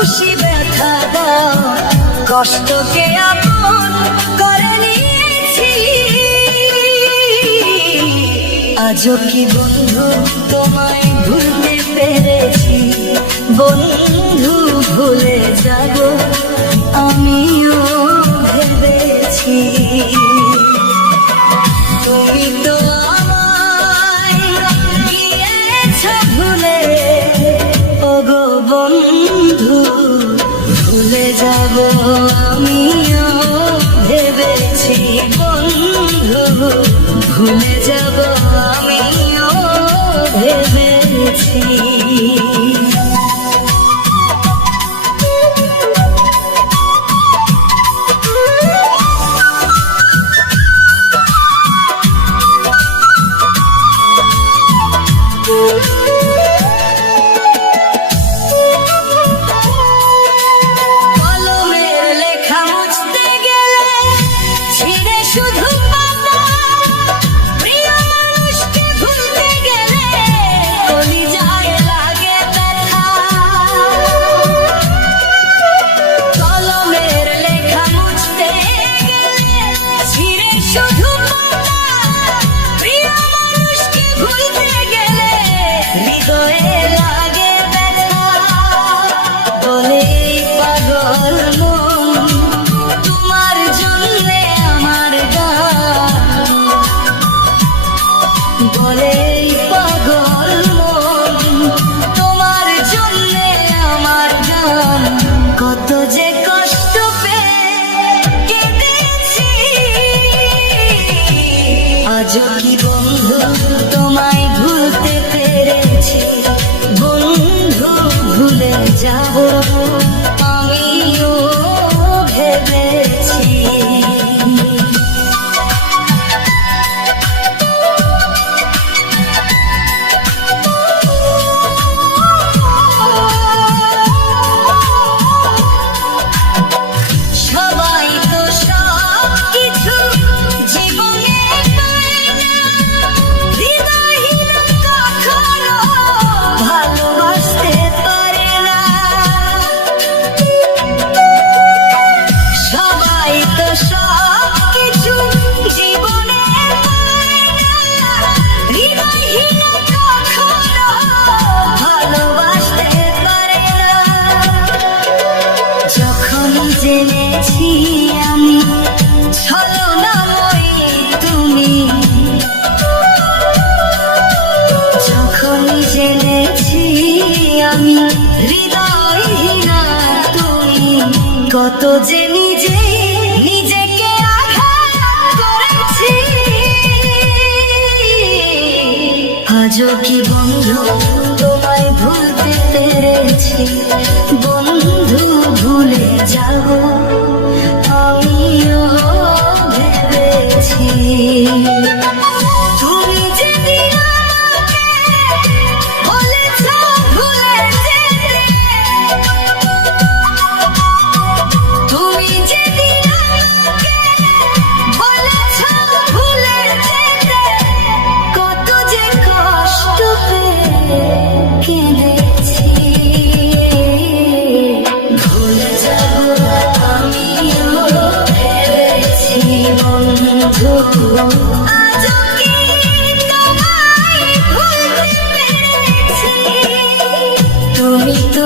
খুশি ব্যথা দাও, কষ্টকে আপন করে নিয়েছি। আজও কি বন্ধু তোমায় ভুলতে পেরেছি? বন্ধু ভুলে যাব আমিও ভেবেছি। তুমি তো আমায় গিয়েছ ভুলে, ওগো বন্ধু ভুলে যাব আমিও ভেবেছি। বন্ধু ভুলে যাব আমিও ভেবেছি। কত যে কষ্ট পেয়ে কেঁদেছি, আজও কি বন্ধু তোমায় ভুলতে পেরেছি? বন্ধু ভুলে যাব আমিও ভেবেছি। জেনেছি আমি ছলনাময়ী তুমি, যখন জেনেছি আমি হৃদয়হীনা তুমি, কত যে নিজেকে আঘাত করেছি। আজও কি বন্ধু তোমায় ভুলতে পেরেছি? বন্ধু ভুলে যাব আমিও ভেবেছি। তুমি যেদিন আমাকে বলেছ ভুলে যেতে, তুমি যেদিন আমাকে বলেছ ভুলে যেতে, কত যে কষ্ট পেয়ে কেঁদেছি। ভুলে যাব আমিও ভেবেছি বন্ধু, আজও কি তোমায় ভুলতে পেরেছি? তুমি তো